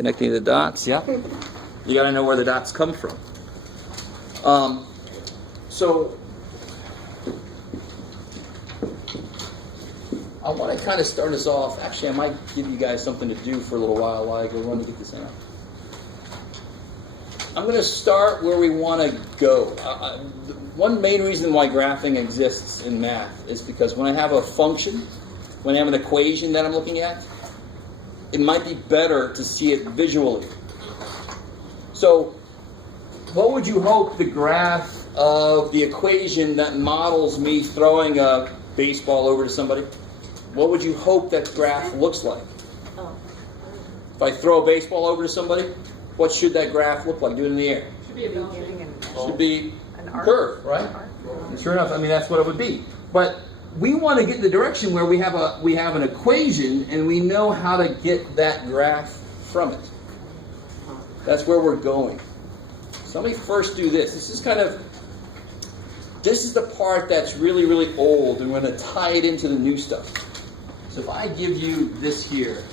Connecting the dots, yeah. You got to know where the dots come from. So I want to kind of start us off. Actually, I might give you guys something to do for a little while I go run to get this in. I'm going to start where we want to go. One main reason why graphing exists in math is because when I have a function, when I have an equation that I'm looking at, it might be better to see it visually. So, what would you hope the graph of the equation that models me throwing a baseball over to somebody, what would you hope that graph looks like? If I throw a baseball over to somebody, what should that graph look like? Do it in the air. Should be a curve, right? And sure enough, I mean, that's what it would be. But we want to get in the direction where we have an equation and we know how to get that graph from it. That's where we're going. So let me first do this. This is the part that's really, really old, and we're going to tie it into the new stuff. So if I give you this here,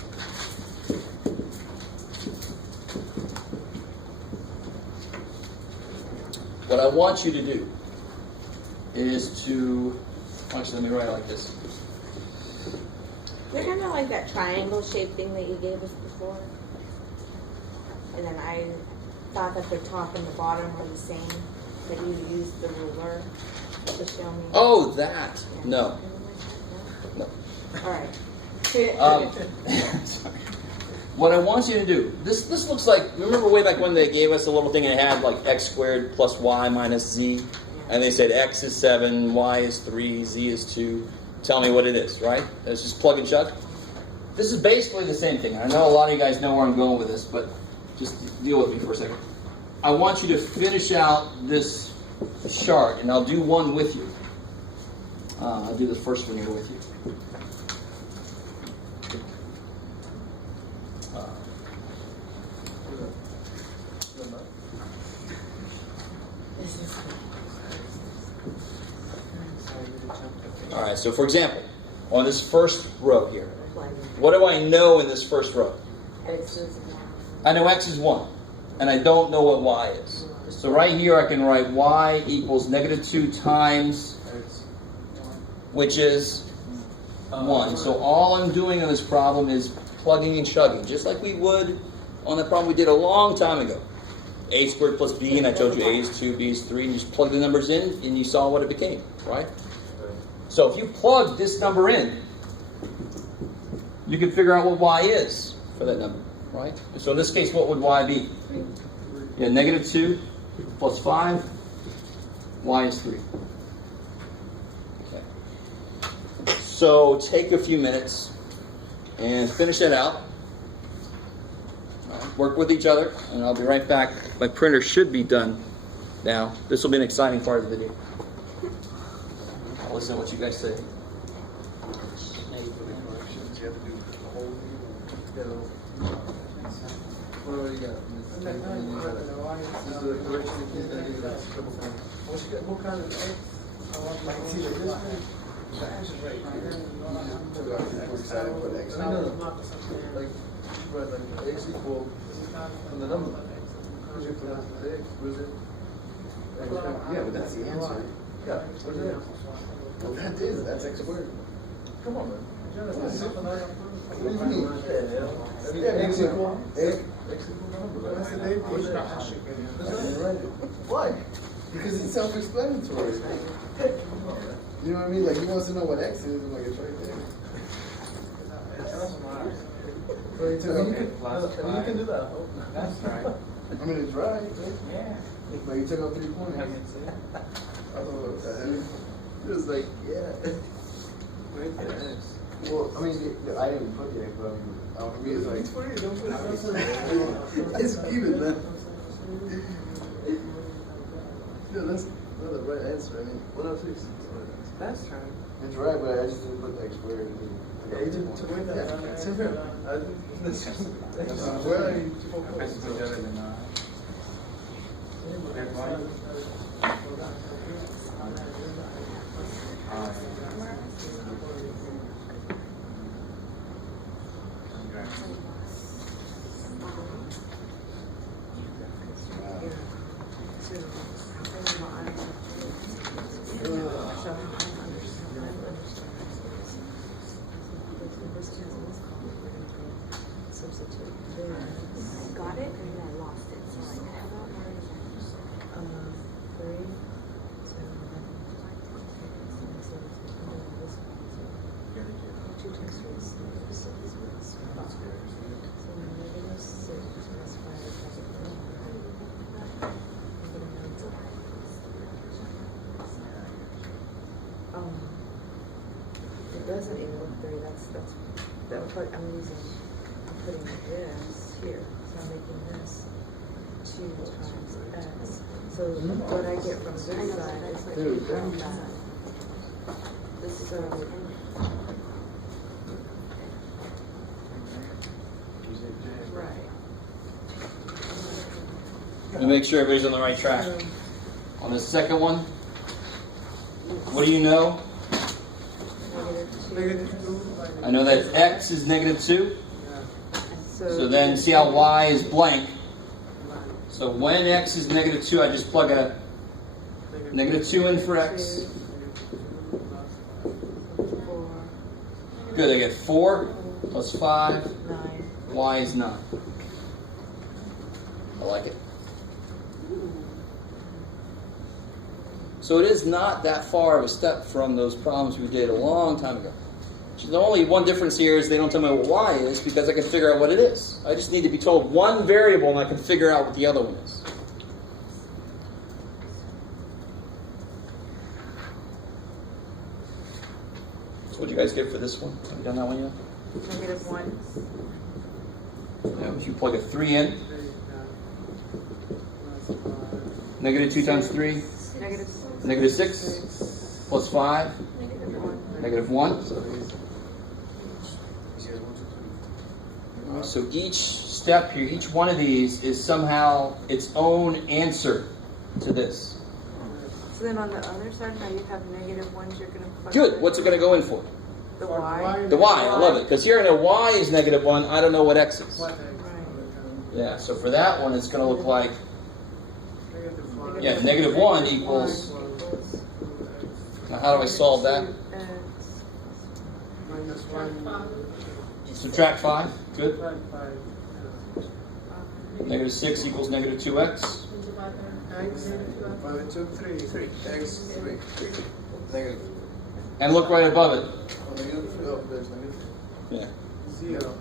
what I want you to do is to, actually let me write it like this. They're kind of like that triangle shape thing that you gave us before. And then I thought that the top and the bottom were the same, that you used the ruler to show me. Oh, that. Yeah. No. No. All right. Sorry. What I want you to do, this looks like, remember way back when they gave us a little thing and it had like x squared plus y minus z? And they said x is 7, y is 3, z is 2. Tell me what it is, right? It's just plug and chug. This is basically the same thing. I know a lot of you guys know where I'm going with this, but just deal with me for a second. I want you to finish out this chart, and I'll do one with you. I'll do the first one here with you. All right, so for example, on this first row here, what do I know in this first row? I know x is 1, and I don't know what y is. So right here I can write y equals -2 times, which is 1. So all I'm doing on this problem is plugging and chugging, just like we would on the problem we did a long time ago. A squared plus b, and I told you a is 2, b is 3, and you just plug the numbers in, and you saw what it became, right? So if you plug this number in, you can figure out what y is for that number, right? So in this case, what would y be? Yeah, -2 plus 5, y is 3. Okay. So take a few minutes and finish it out. Work with each other, and I'll be right back. My printer should be done now. This will be an exciting part of the video. I'll listen to what you guys say. Yeah, but that's the answer. Yeah, what is it? Well, that's x squared. Come on, man. What do you mean? Yeah, x equal number. That's the name. Why? Because it's self-explanatory. You know what I mean? Like, he wants to know what x is, and like, it's right there. So you can do that. That's right. I mean, it's right. Yeah. Like, you took out 3 points. I don't know what that is. It was like, yeah. Well, I mean, I didn't put it, but I mean, it's like, don't put it. It's even, man. Yeah, that's not the right answer. I mean, what else is? That's right. It's right, but I just didn't put the x squared. Yeah, you didn't put that. Yeah, it's here. Where are you? I'm putting this here, so I'm making this 2 times x. So what I get from this side is like equal that. This is right. To make sure everybody's on the right track. On the second one, what do you know? I know that x is -2. So then see how y is blank. So when x is -2, I just plug a -2 in for x. Good, I get 4 plus 5. Y is 9. I like it. So it is not that far of a step from those problems we did a long time ago. The only one difference here is they don't tell me what y is because I can figure out what it is. I just need to be told one variable and I can figure out what the other one is. So what did you guys get for this one? Have you done that one yet? -1. Yeah, if you plug a 3 in. -2 times 3. -6 plus 5. -1. So each step here, each one of these is somehow its own answer to this. So then on the other side, now you have -1s, you're going to plug. Good. What's it going to go in for? The y. The y. I love it. Because here I know y is -1. I don't know what x is. Right. Yeah. So for that one, it's going to look like, yeah, -1 equals. Now how do I solve that? Subtract 5. Good. -6 equals -2x. And look right above it. Yeah.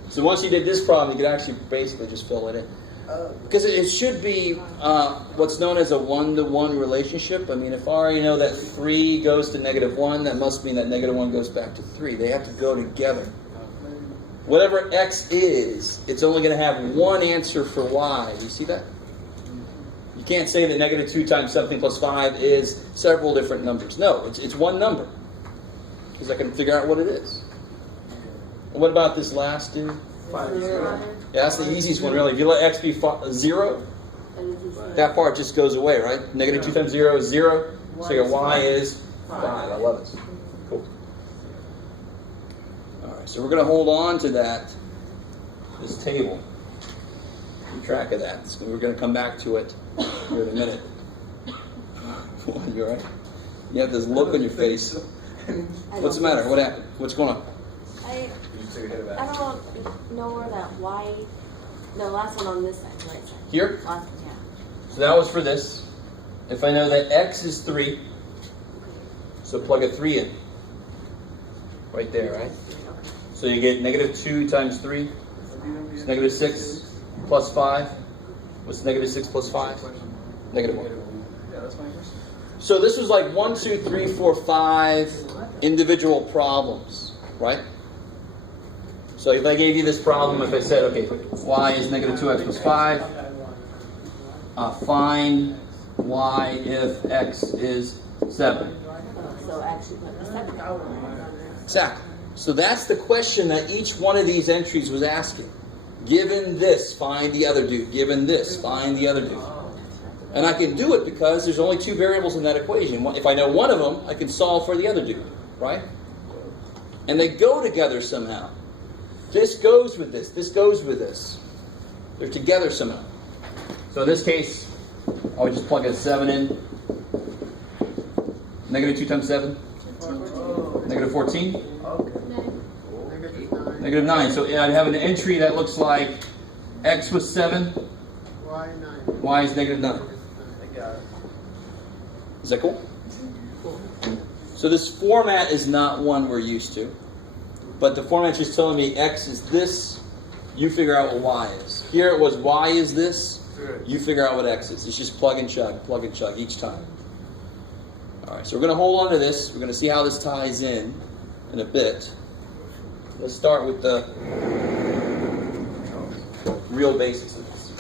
So once you did this problem, you could actually basically just fill it in. Because it should be what's known as a one-to-one relationship. I mean, if I already know that 3 goes to -1, that must mean that -1 goes back to 3. They have to go together. Whatever x is, it's only going to have one answer for y. Do you see that? You can't say that -2 times something plus 5 is several different numbers. No, it's one number. Because I can figure out what it is. And what about this last dude? 5. Yeah, that's the easiest one, really. If you let x be 0, that part just goes away, right? -2 times 0 is 0. So your y is 5. I love it. Cool. All right, so we're going to hold on to this table. Keep track of that. So we're going to come back to it here in a minute. You all right? You have this look on your face. What's the matter? What happened? What's going on? I don't know where that y, the last one on this side, right side. Here? Last one, yeah. So that was for this. If I know that x is 3, so plug a 3 in. Right there, right? So you get -2 times 3. It's -6 plus 5. What's -6 plus 5? -1. Yeah, that's my question. So this was like 1, 2, 3, 4, 5 individual problems, right? So if I gave you this problem, if I said, okay, y is -2x plus 5, find y if x is 7. So actually put the second one. Exactly. So that's the question that each one of these entries was asking. Given this, find the other dude. Given this, find the other dude. And I can do it because there's only 2 variables in that equation. If I know one of them, I can solve for the other dude, right? And they go together somehow. This goes with this. This goes with this. They're together somehow. So in this case, I would just plug a 7 in. -2 times 7. -14. -9. So I'd have an entry that looks like x was 7. Y is -9. Is that cool? So this format is not one we're used to. But the format's just telling me x is this, you figure out what y is. Here it was y is this, you figure out what x is. It's just plug and chug each time. Alright, so we're going to hold on to this. We're going to see how this ties in a bit. Let's start with the real basics of this.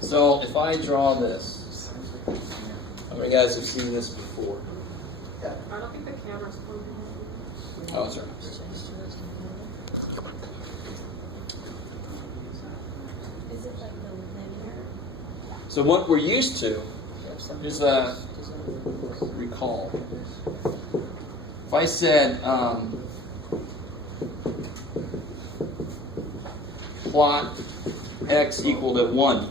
So if I draw this, how many guys have seen this before? I don't think the camera's pointing. Oh, sorry. Is it like the linear? So what we're used to is recall. If I said plot x equal to 1,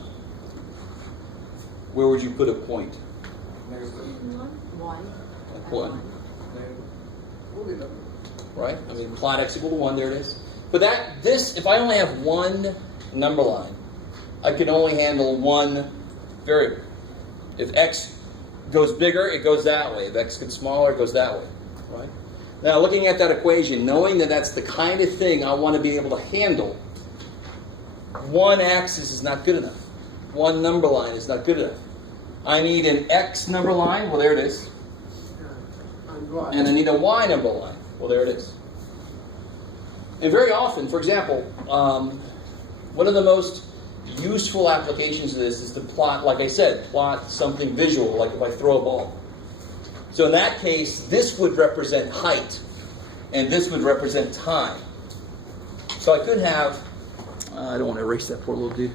where would you put a point? One. Like 1. Right? I mean, plot x equal to 1, there it is. But if I only have one number line, I can only handle one variable. If x goes bigger, it goes that way. If x gets smaller, it goes that way. Right? Now, looking at that equation, knowing that that's the kind of thing I want to be able to handle, one axis is not good enough. One number line is not good enough. I need an x number line. Well, there it is. And I need a y number line. Well, there it is. And very often, for example, one of the most useful applications of this is to plot, like I said, plot something visual, like if I throw a ball. So in that case, this would represent height, and this would represent time. So I could have, I don't want to erase that poor little dude.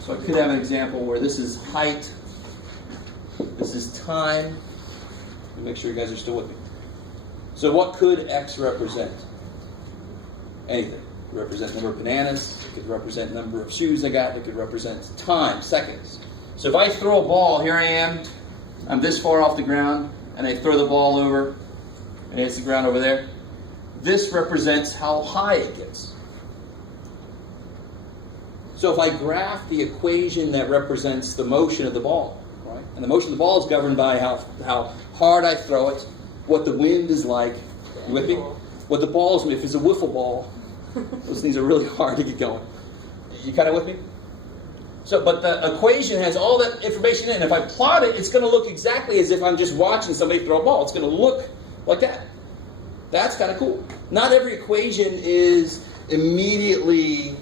So I could have an example where this is height, this is time. Let me make sure you guys are still with me. So what could x represent? Anything. It could represent number of bananas, it could represent number of shoes I got, it could represent time, seconds. So if I throw a ball, here I am, I'm this far off the ground, and I throw the ball over, and it hits the ground over there. This represents how high it gets. So if I graph the equation that represents the motion of the ball, right? And the motion of the ball is governed by how hard I throw it, what the wind is like, you with me? What the ball is, if it's a wiffle ball, those things are really hard to get going. You kind of with me? So, but the equation has all that information in it. If I plot it, it's going to look exactly as if I'm just watching somebody throw a ball. It's going to look like that. That's kind of cool. Not every equation is immediately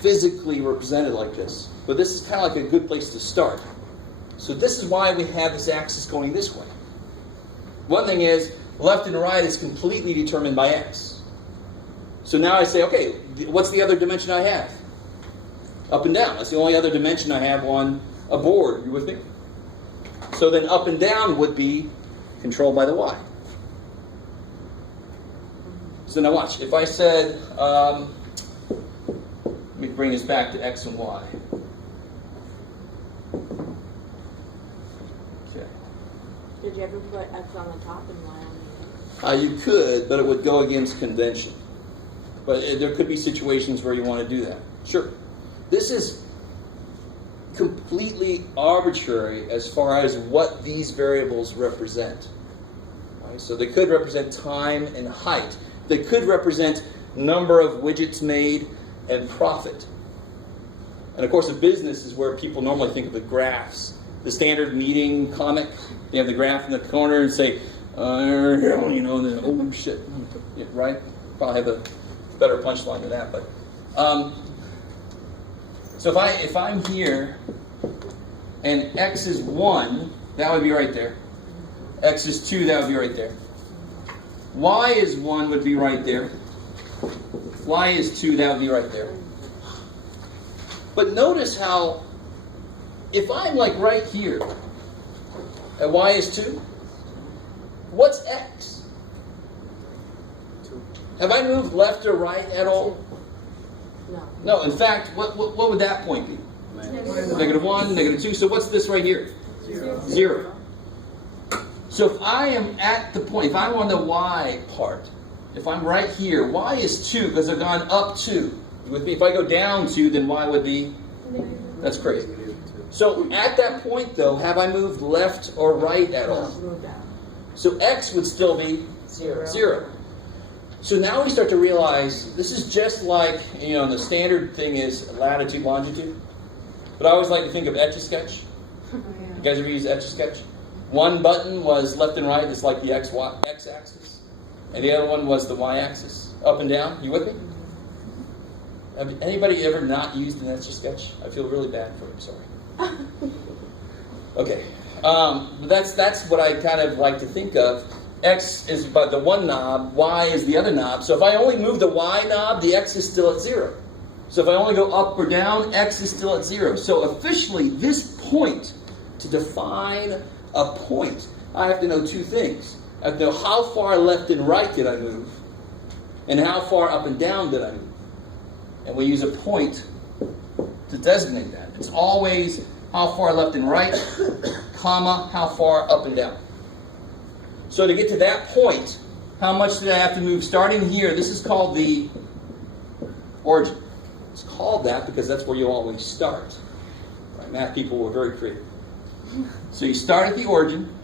physically represented like this. But this is kind of like a good place to start. So this is why we have this axis going this way. One thing is, left and right is completely determined by x. So now I say, okay, what's the other dimension I have? Up and down. That's the only other dimension I have on a board. You with me? So then up and down would be controlled by the y. So now watch. If I said, let me bring this back to x and y. Okay. Did you ever put x on the top and y on the other? You could, but it would go against convention. But there could be situations where you want to do that. Sure. This is completely arbitrary as far as what these variables represent. Right? So they could represent time and height. They could represent number of widgets made and profit. And of course, a business is where people normally think of the graphs. The standard meeting comic, they have the graph in the corner and say, you know, and then, oh shit, yeah, right? Probably have a better punchline than that, but. So if I'm here, and x is 1, that would be right there. X is 2, that would be right there. Y is 1 would be right there. Y is 2, that would be right there. But notice how, if I'm like right here, and Y is 2, what's x? 2. Have I moved left or right at all? No. No, in fact, what would that point be? -1, -2. So what's this right here? 0. So if I am at the point, if I'm on the y part, if I'm right here, y is 2 because I've gone up 2. You with me? If I go down 2, then y would be? That's crazy. So at that point, though, have I moved left or right at all? So x would still be 0. So now we start to realize this is just like, the standard thing is latitude, longitude. But I always like to think of Etch-a-Sketch. You guys ever use Etch-a-Sketch? One button was left and right, it's like the x-axis. And the other one was the y-axis, up and down. You with me? Have anybody ever not used an Etch-a-Sketch? I feel really bad for him, sorry. Okay. That's what I kind of like to think of. X is but the one knob, Y is the other knob. So if I only move the Y knob, the X is still at 0. So if I only go up or down, X is still at 0. So officially, this point, to define a point, I have to know two things. I have to know how far left and right did I move, and how far up and down did I move. And we use a point to designate that. It's always how far left and right, comma, how far up and down. So to get to that point, how much did I have to move? Starting here, this is called the origin. It's called that because that's where you always start. Right? Math people were very creative. So you start at the origin.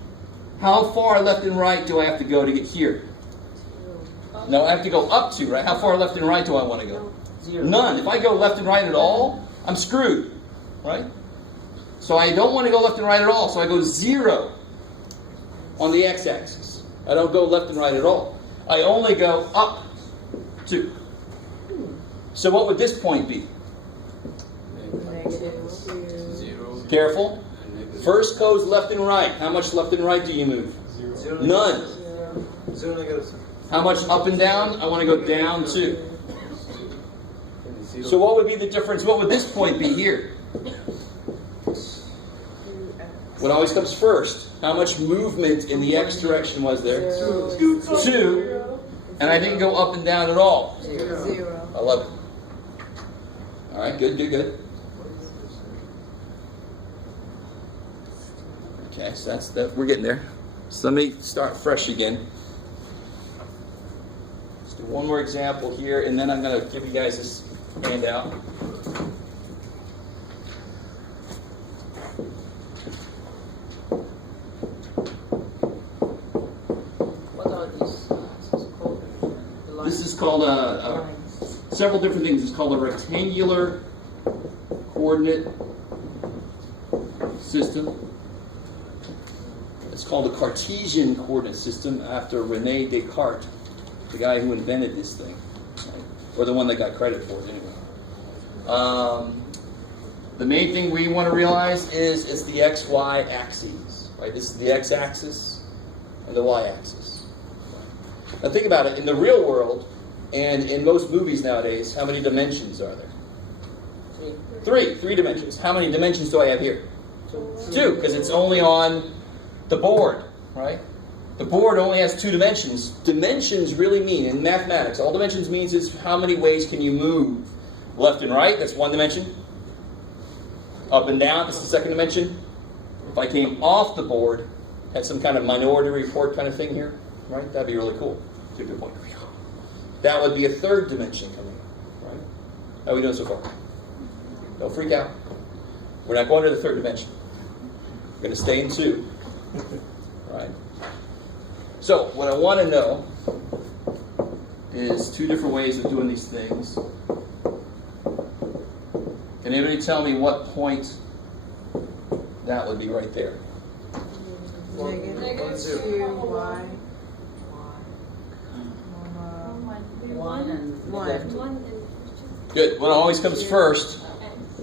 How far left and right do I have to go to get here? No, I have to go up to, right? How far left and right do I want to go? 0. None. If I go left and right at all, I'm screwed. Right? So I don't want to go left and right at all. So I go 0 on the x-axis. I don't go left and right at all. I only go up 2. So what would this point be? -2. Careful. First goes left and right. How much left and right do you move? 0. None. 0 goes. How much up and down? I want to go down 2. So what would be the difference? What would this point be here? What always comes first? How much movement in the x direction was there? 2. And I didn't go up and down at all. 0. I love it. All right, good. Okay, so that's that. We're getting there. So let me start fresh again. Let's do one more example here, and then I'm going to give you guys this handout. What are these? This is called several different things. It's called a rectangular coordinate system. It's called a Cartesian coordinate system after René Descartes, the guy who invented this thing, right? Or the one that got credit for it anyway. The main thing we want to realize is it's the x-y axes, right? This is the x-axis and the y-axis. Now think about it. In the real world, and in most movies nowadays, how many dimensions are there? 3. 3 dimensions. How many dimensions do I have here? 2, because it's only on the board, right? The board only has 2 dimensions. Dimensions really mean, in mathematics, all dimensions means is how many ways can you move. Left and right, that's 1 dimension. Up and down, that's the 2nd dimension. If I came off the board, had some kind of minority report kind of thing here, right? That'd be really cool. That's a good point. That would be a 3rd dimension coming up, right? How are we doing so far? Don't freak out. We're not going to the 3rd dimension. We're going to stay in 2. Right? So, what I want to know is 2 different ways of doing these things. Can anybody tell me what point that would be right there? -2y. 1. Good. What always comes first?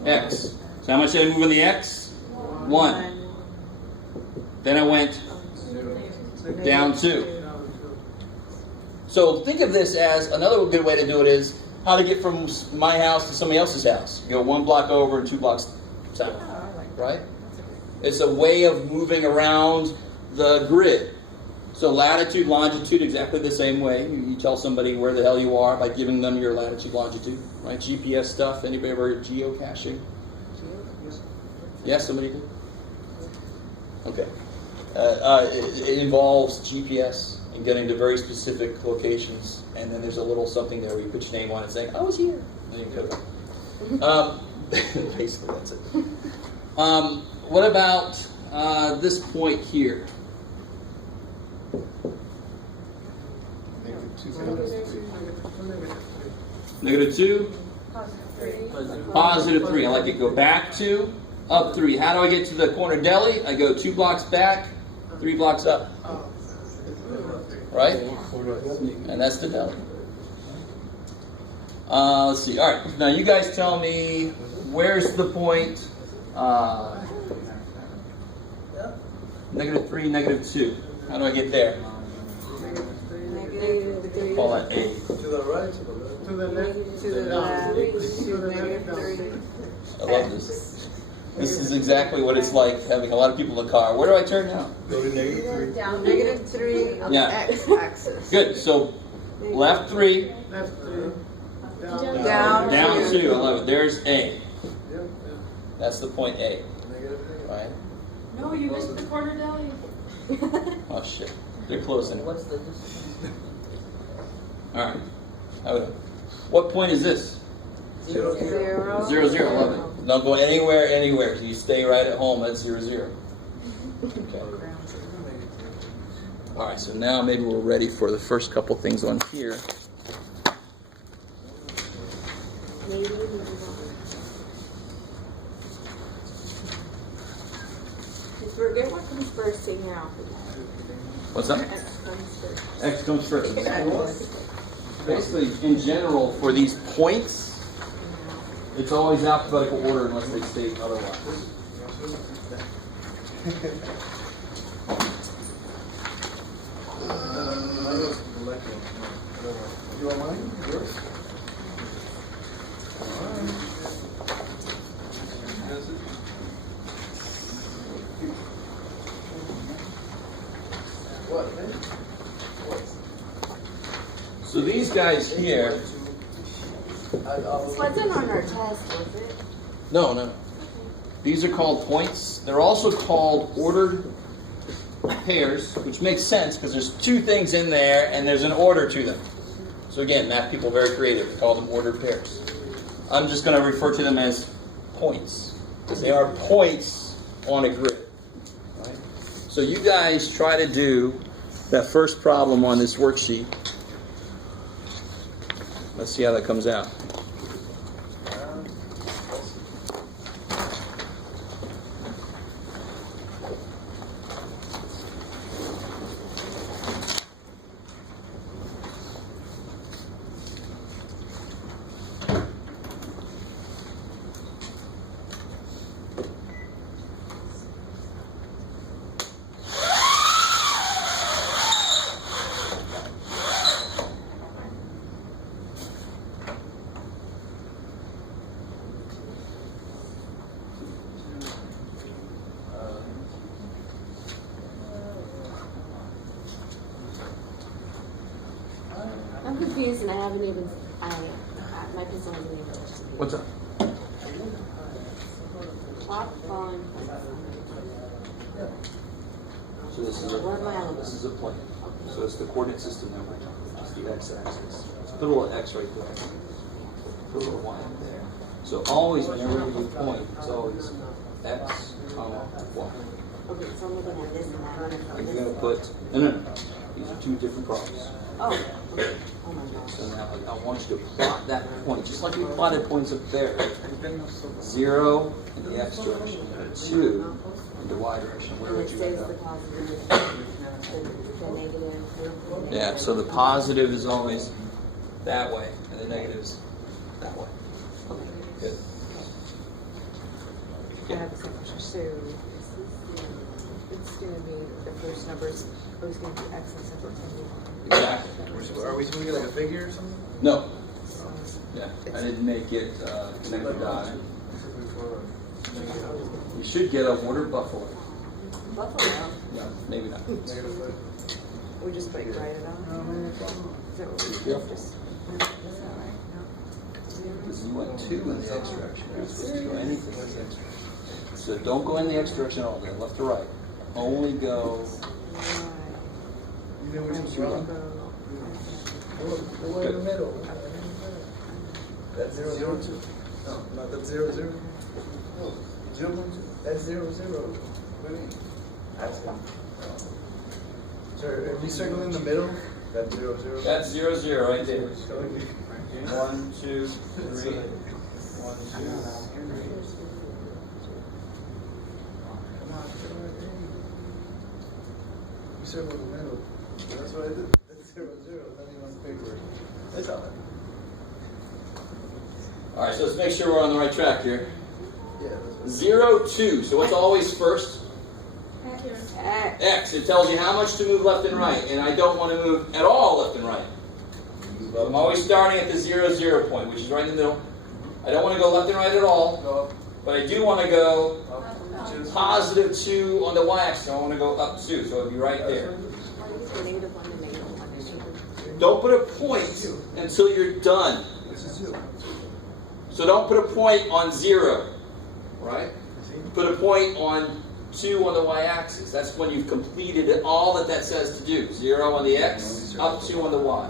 X. So how much did I move on the X? 1. Then I went down 2. So think of this as another good way to do it is how to get from my house to somebody else's house. You go 1 block over and 2 blocks south, right? It's a way of moving around the grid. So latitude, longitude, exactly the same way. You tell somebody where the hell you are by giving them your latitude, longitude, right? GPS stuff. Anybody ever geocaching? Yes, somebody did? Okay. It involves GPS and getting to very specific locations, and then there's a little something there where you put your name on it saying, I was here. And then you go. Basically, that's it. What about this point here? Negative 2. Positive 3. I like it. Go back 2, up 3. How do I get to the corner deli? I go 2 blocks back, 3 blocks up. Right? And that's the deli. Let's see. All right. Now you guys tell me, where's the point? Negative 3, negative 2. How do I get there? Call that A. To the right, to the left, To the left, I love this. This is exactly what it's like having a lot of people in the car. Where do I turn now? Go to -3. down -3 on Yeah. the x-axis. Good. So left 3, Left 3. Down down 2. 2. I love it. There's A. Yep. That's the point A. -3. Right? No, you missed the corner deli. Oh shit. They're closing. What's the distance? All right. What point is this? 0, 0. 0, 0. I love it. Don't go anywhere. You stay right at home. That's 0, 0. Okay. All right. So now maybe we're ready for the first couple things on here. Maybe forget what comes first, say now. What's that? X comes first. X comes first. Basically, in general, for these points, it's always alphabetical order unless they state otherwise. You want mine? Yours? What? So these guys here, This wasn't on our test, was it? no. These are called points. They're also called ordered pairs, which makes sense because there's 2 things in there and there's an order to them. So again, math people are very creative. They call them ordered pairs. I'm just going to refer to them as points because they are points on a grid. Right? So you guys try to do that first problem on this worksheet. Let's see how that comes out. I'm confused and I haven't even, my pencil hasn't even. What's up? Top on. So this is a point. So it's the coordinate system now. It's the x-axis. So put a little x right there. Put a little y up there. So always, whenever you point, it's always x, comma, y. Okay, so I'm looking at this and I'm You're going going to put no. These are 2 different problems. Oh, okay. Oh my gosh. So now I want you to plot that point, just like we plotted points up there. 0 in the x direction, 2 in the y direction. Where And would it you says go? the positive, the negative. Yeah, so the positive is always that way, and the negative is that way. Good. I have the same question. So it's going to be the first numbers always going to be x and separate from y. Exactly. Are we supposed to get like a figure or something? No. Yeah, I didn't make it connected dot. You should get a water buffalo. Buffalo. No, maybe not. We just like write it out. Is that what we Yep. just? Because you went 2 in the x direction. You're not supposed to go anything in the x direction. So don't go in the x direction all day, left to right. Only go You know which one's wrong? The one in the middle. That's 0, 0, 2. No, not that 0, 0. No, 0, 1, 2. That's 0, 0. What do you mean? That's 1. So if you circle in the middle, That's 0, 0. That's 0, 0 right there. 1, 2, 3. 1, 2, 3. You said with the middle. That's what I did. That's 0, 0. Not even on the paper. That's all right. All right, so let's make sure we're on the right track here. Yeah, that's what 0, 2. So what's always first? X. It tells you how much to move left and right, and I don't want to move at all left and right. So I'm always starting at the 0, 0 point, which is right in the middle. I don't want to go left and right at all, but I do want to go positive 2 on the y-axis. I want to go up 2, so it'll be right there. Don't put a point until you're done. So don't put a point on 0, right? Put a point on 2 on the y-axis. That's when you've completed all that says to do. 0 on the x, up 2 on the y.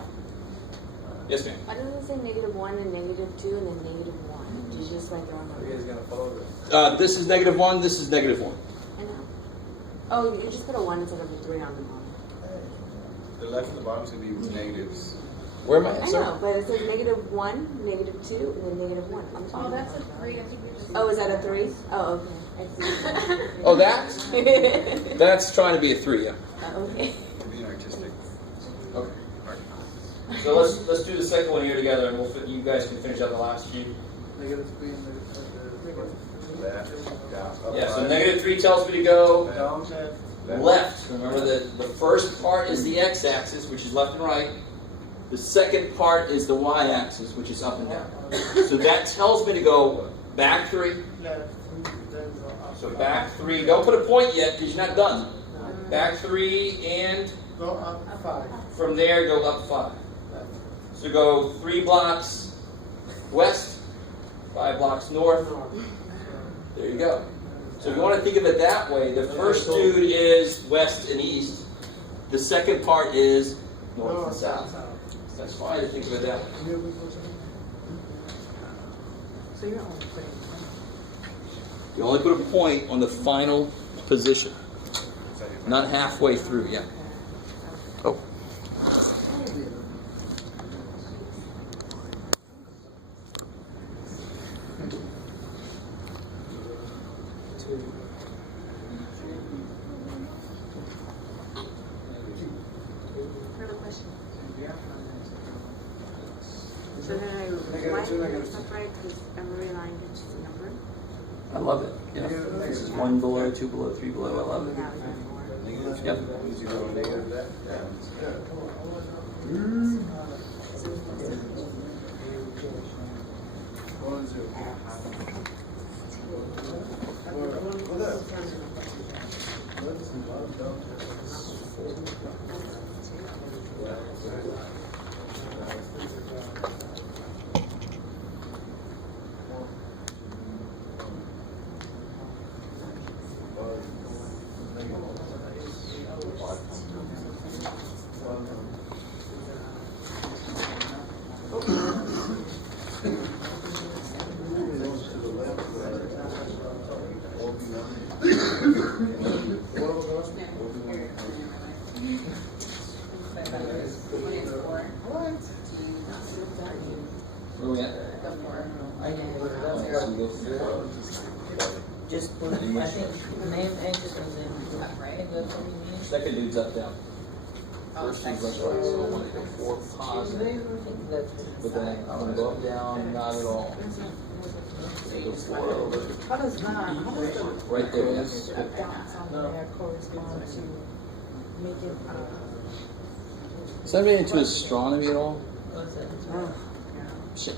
Yes, ma'am? Why doesn't it say -1 and -2 and then -1? Do you just like go on the... you guys gonna follow this? This is -1, this is -1. I know. Oh, you just put a 1 instead of a 3 on the bottom. The left and the bottom is gonna be negatives. Where am I? I know, but it says -1, -2, and then -1. Oh, that's a 3. I think we just. Oh, is that a 3? Oh, okay. I see. Oh, that? That's trying to be a 3, yeah. Okay. Being artistic. Okay. So let's do the second one here together, and you guys can finish out the last few. Negative 3 and left. Yeah. So -3 tells me to go Left. left. Remember that the first part is the x-axis, which is left and right. The second part is the y-axis, which is up and down. So that tells me to go back 3. So back 3. Don't put a point yet because you're not done. Back 3 and Go up 5. from there go up 5. So go 3 blocks west, 5 blocks north. There you go. So if you want to think of it that way, the first dude is west and east. The second part is north and south. That's fine to think of it that way. So you're only putting. You only put a point on the final position, not halfway through. Yeah. Oh. Another question. So then why do I stuff right? Because every line gets a number. I love it. Yeah. This is 1 below, 2 below, 3 below. I love it. Now is that 4? Yep. Where are we at? Just put, I think, name entries and then, right? That's what you mean? Second dude's up down. First dude's left right. So I want to go 4 positive. I think that's what But then I'm going to go up down, not at all. Go 4 over. How does that, how does the Right there, yes. dots on there correspond to making, Is that really into astronomy at all? What's that? Shit.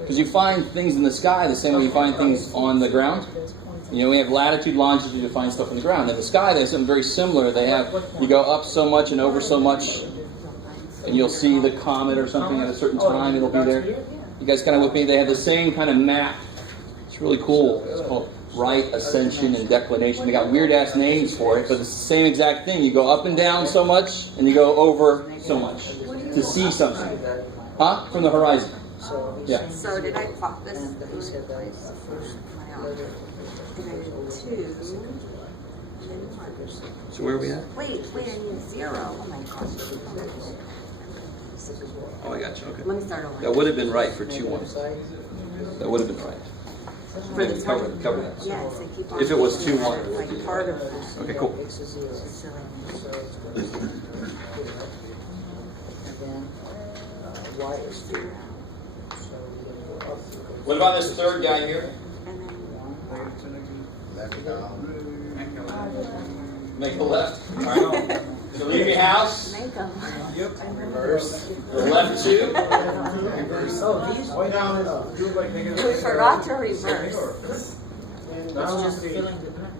Because you find things in the sky the same way you find things on the ground. You know, we have latitude, longitude to find stuff in the ground. In the sky, they have something very similar. They have, you go up so much and over so much, and you'll see the comet or something at a certain time, it'll be there. You guys kind of with me? They have the same kind of map. It's really cool. It's called right, ascension, and declination. They got weird-ass names for it, but it's the same exact thing. You go up and down so much, and you go over so much to see something. Huh? From the horizon. Yeah. So did I plot this? And he said that was the first letter. Did I do 2? So where are we at? Wait, I need 0. Oh my gosh. Oh, I got you. Okay. Let me start over. That would have been right for 2-1. That would have been right. For the Cover that. Yes, I keep on If it was thinking 2-1, that it's like part of that. Okay, cool. What about this third guy here? And then Left down. Make a left. All right. So leave your house. make them. Reverse. The left 2. Reverse. Way down and up. We forgot to reverse. It's just filling the blank.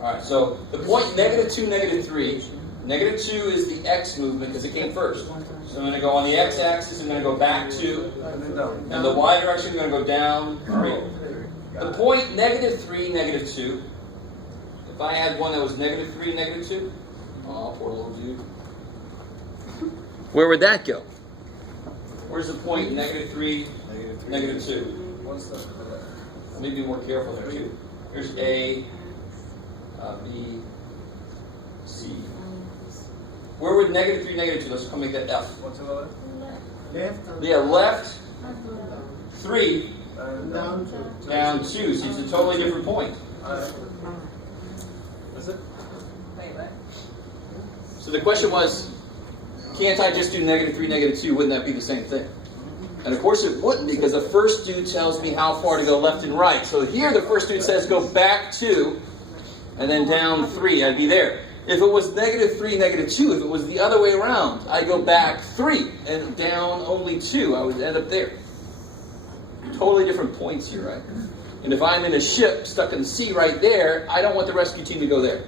All right. So the point -2, -3. -2 is the x movement because it came first. So I'm going to go on the x-axis. I'm going to go back 2. And then down. And the y direction, I'm going to go down 3. The point -3, -2. If I had one that was -3, -2. Oh, poor little dude. Where would that go? Where's the point -3, -2? One step to the left. Let me be more careful there too. Here's A, B, C. Where would -3, -2? Let's come make that F. One to the left. Left. Yeah, left 3, And Down. down 2. So it's a totally different point. Alright. That's it? Wait, what? So the question was, can't I just do -3, -2? Wouldn't that be the same thing? And of course it wouldn't, because the first dude tells me how far to go left and right. So here the first dude says go back 2 and then down 3. I'd be there. If it was -3, -2, if it was the other way around, I go back 3 and down only 2. I would end up there. Totally different points here, right? And if I'm in a ship stuck in the sea right there, I don't want the rescue team to go there.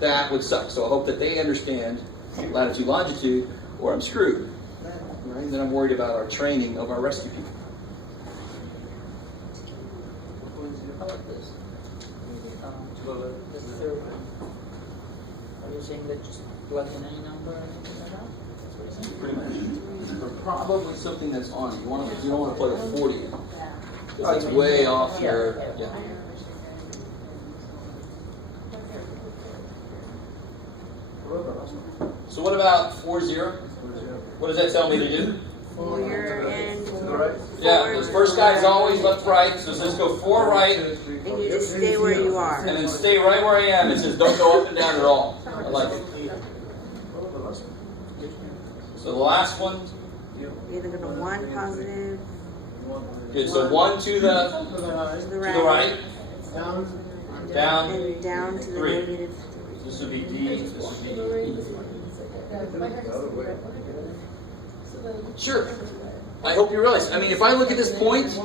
That would suck. So I hope that they understand latitude, longitude, or I'm screwed. Right? And then I'm worried about our training of our rescue people. How about this? To the left. The third one. Are you saying that just plug in any number or anything like that? That's what you're saying? Pretty much. Or probably something that's on. You don't want to plug a 40 in. Because it's way off your. Yeah. So what about 4-0? What does that tell me to do? You're in. To the right. Yeah, this first guy is always left right, so it says go 4 right, And you just stay where you are. and then stay right where I am. It says don't go up and down at all. I like it. So the last one, You're either going to 1 positive good. So 1 to the to the right, right, down. and down to the Three. -3. This would be D. This would be E. Sure. I hope you realize. I mean, if I look at this point,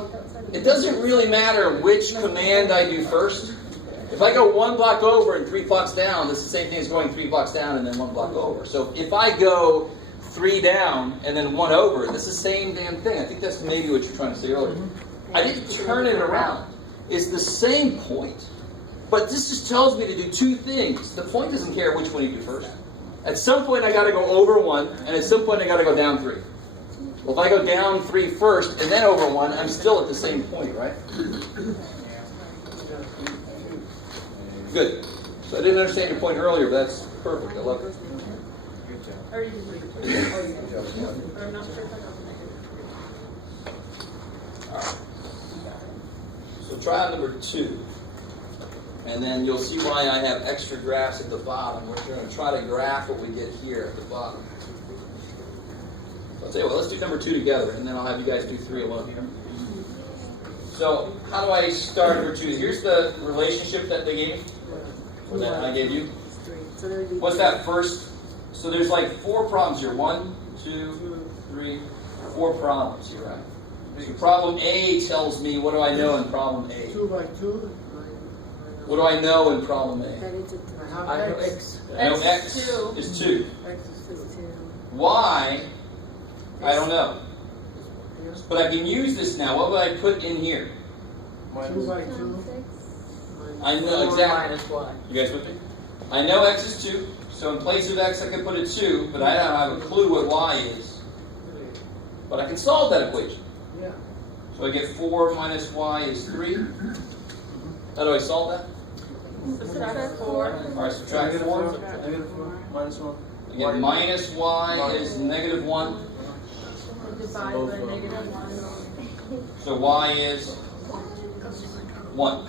it doesn't really matter which command I do first. If I go 1 block over and 3 blocks down, it's the same thing as going 3 blocks down and then 1 block over. So if I go 3 down and then 1 over, it's the same damn thing. I think that's maybe what you're trying to say earlier. I didn't turn it around. It's the same point. But this just tells me to do 2 things. The point doesn't care which one you do first. At some point I got to go over 1, and at some point I got to go down 3. Well, if I go down 3 first and then over 1, I'm still at the same point, right? Good. So I didn't understand your point earlier, but that's perfect. I love it. All right. So try on number 2. And then you'll see why I have extra graphs at the bottom. We're going to try to graph what we get here at the bottom. So I'll tell you what, let's do number 2 together, and then I'll have you guys do 3 alone here. So how do I start number 2? Here's the relationship that they gave me, or that I gave you. So there would be What's that first? So there's like 4 problems here. 1, 2, 3, 4 problems here, right? So problem A tells me, what do I know in problem A? 2 by 2. What do I know in problem A? that it's a I know X. I know X is 2. Y, I don't know. But I can use this now. What would I put in here? 2 by 2. I know exactly. Minus Y. You guys with me? I know X is 2. So in place of X, I can put a 2, but I don't have a clue what Y is. But I can solve that equation. Yeah. So I get 4 minus Y is 3. How do I solve that? Subtract 4. Alright, subtract 4. Negative 4. Minus 1. Again, minus y is negative 1. Divide by negative 1. So y is 1.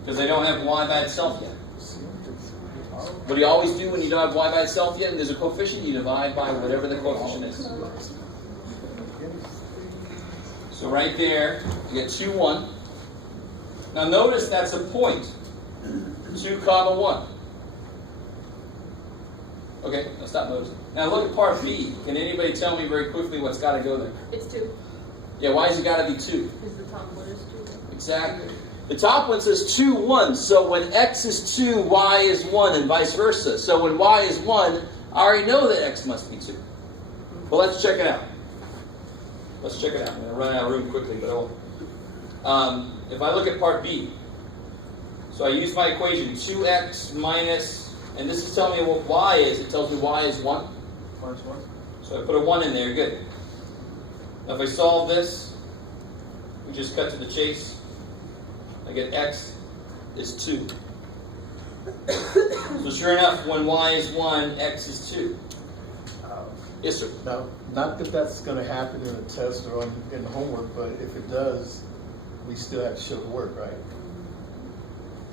Because they don't have y by itself yet. What do you always do when you don't have y by itself yet and there's a coefficient? You divide by whatever the coefficient is. So right there, you get 2, 1. Now notice that's a point. 2, comma 1. Okay, now stop noticing. Now look at part B. Can anybody tell me very quickly what's got to go there? It's 2. Yeah, why has it got to be 2? Because the top one is 2. Exactly. The top one says 2, 1. So when x is 2, y is 1, and vice versa. So when y is 1, I already know that x must be 2. Well, let's check it out. Let's check it out. I'm going to run out of room quickly, but if I look at part B, so I use my equation, 2x minus, and this is telling me what y is. It tells me y is 1. Minus 1. So I put a 1 in there. Good. Now if I solve this, we just cut to the chase. I get x is 2. So sure enough, when y is 1, x is 2. Yes, sir. Now, not that that's going to happen in a test or in the homework, but if it does, we still have to show the work, right?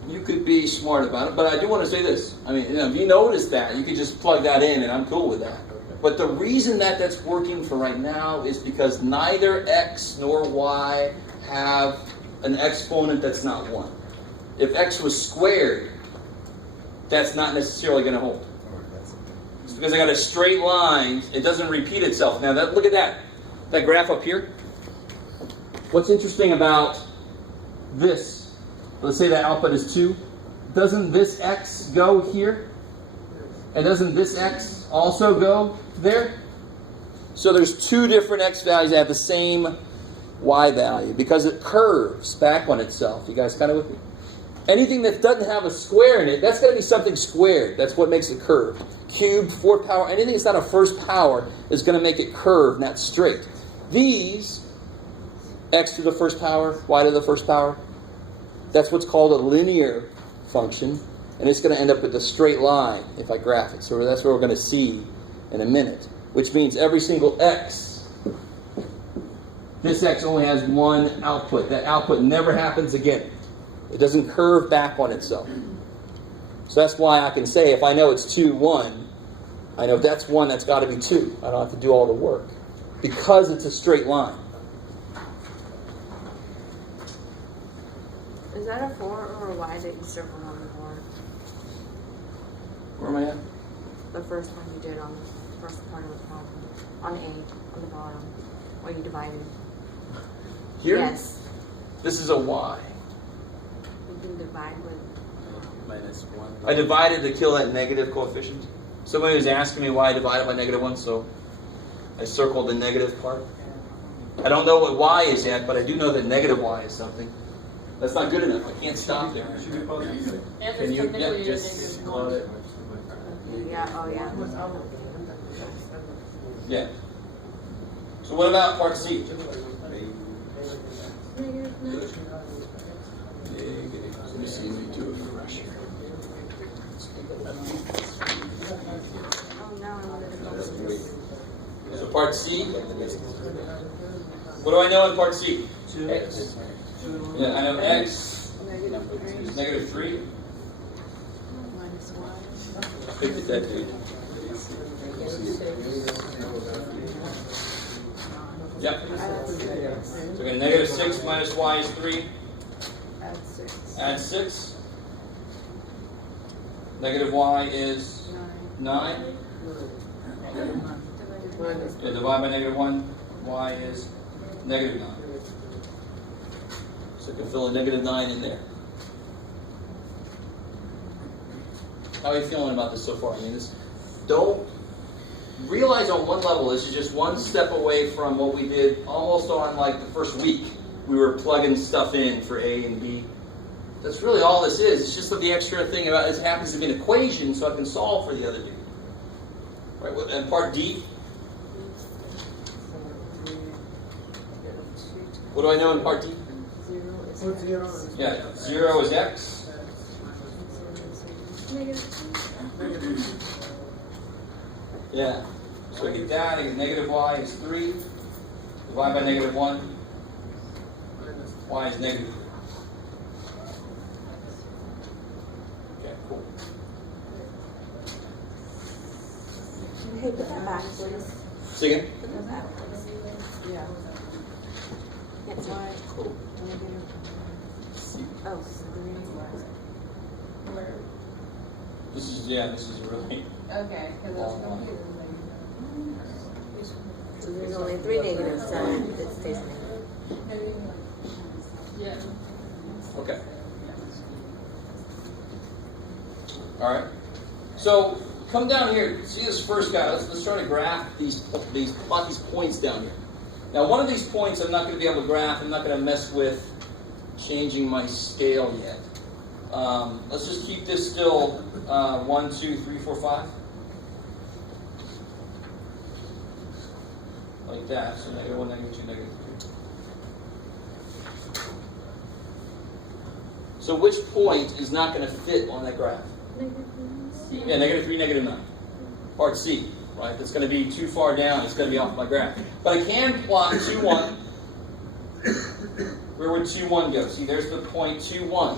You could be smart about it, but I do want to say this. I mean, if you notice that, you could just plug that in, and I'm cool with that. But the reason that that's working for right now is because neither x nor y have an exponent that's not 1. If x was squared, that's not necessarily going to hold. It's because I got a straight line, it doesn't repeat itself. Now, look at that graph up here. What's interesting about this, let's say the output is 2, doesn't this x go here? And doesn't this x also go there? So there's 2 different x values that have the same y value because it curves back on itself. You guys kind of with me? Anything that doesn't have a square in it, that's got to be something squared. That's what makes it curved. Cubed, 4th power, anything that's not a first power is going to make it curved, not straight. These, x to the first power, y to the first power, that's what's called a linear function, and it's going to end up with a straight line if I graph it. So that's what we're going to see in a minute, which means every single x, this x only has one output. That output never happens again. It doesn't curve back on itself. So that's why I can say if I know it's 2, 1, I know if that's 1, that's got to be 2. I don't have to do all the work because it's a straight line. Is that a 4 or a y that you circled on the board? Where am I at? The first one you did on the first part of the problem. On A, on the bottom, when you divided. Here? Yes. This is a y. You can divide with. Minus 1. I divided to kill that negative coefficient. Somebody was asking me why I divided by negative 1, so I circled the negative part. I don't know what y is yet, but I do know that negative y is something. That's not good enough. I can't stop there. Can you just call it? Yeah, oh yeah. Yeah. So what about part C? Let me see if we do a fresh here. Oh no, I wanted to go. So part C. What do I know in part C? X. Yeah, I know x is negative 3. Minus y. Look at that, dude. Yep. So again, negative 6 minus y is 3. Add 6. Add 6. Negative y is 9. Yeah, divide by negative 1. Y is negative 9. So I can fill a negative 9 in there. How are you feeling about this so far? I mean, don't realize on one level, this is just one step away from what we did almost on like the first week. We were plugging stuff in for A and B. That's really all this is. It's just the extra thing about it happens to be an equation, so I can solve for the other D. Right? And part D. What do I know in part D? 0 Yeah, 0 is x. Yeah. So I get that, I get negative y is 3. Divide by negative 1. Y is negative 3. Okay, cool. Hey, put that back, please. Say again? Put that back, please. Yeah. That's Why? Cool. Oh, This is really Okay, because long one. so there's only 3 negatives, so it stays negative. Yeah. Okay. Alright. So come down here. See this first guy. Let's try to graph these points down here. Now one of these points I'm not going to be able to graph. I'm not going to mess with changing my scale yet. Let's just keep this still 1, 2, 3, 4, 5. Like that. So negative 1, negative 2, negative 3. So which point is not going to fit on that graph? Yeah, negative 3, negative 9. Part C, right? That's going to be too far down. It's going to be off my graph. But I can plot 2, 1. Where would 2, 1 go? See, there's the point 2, 1.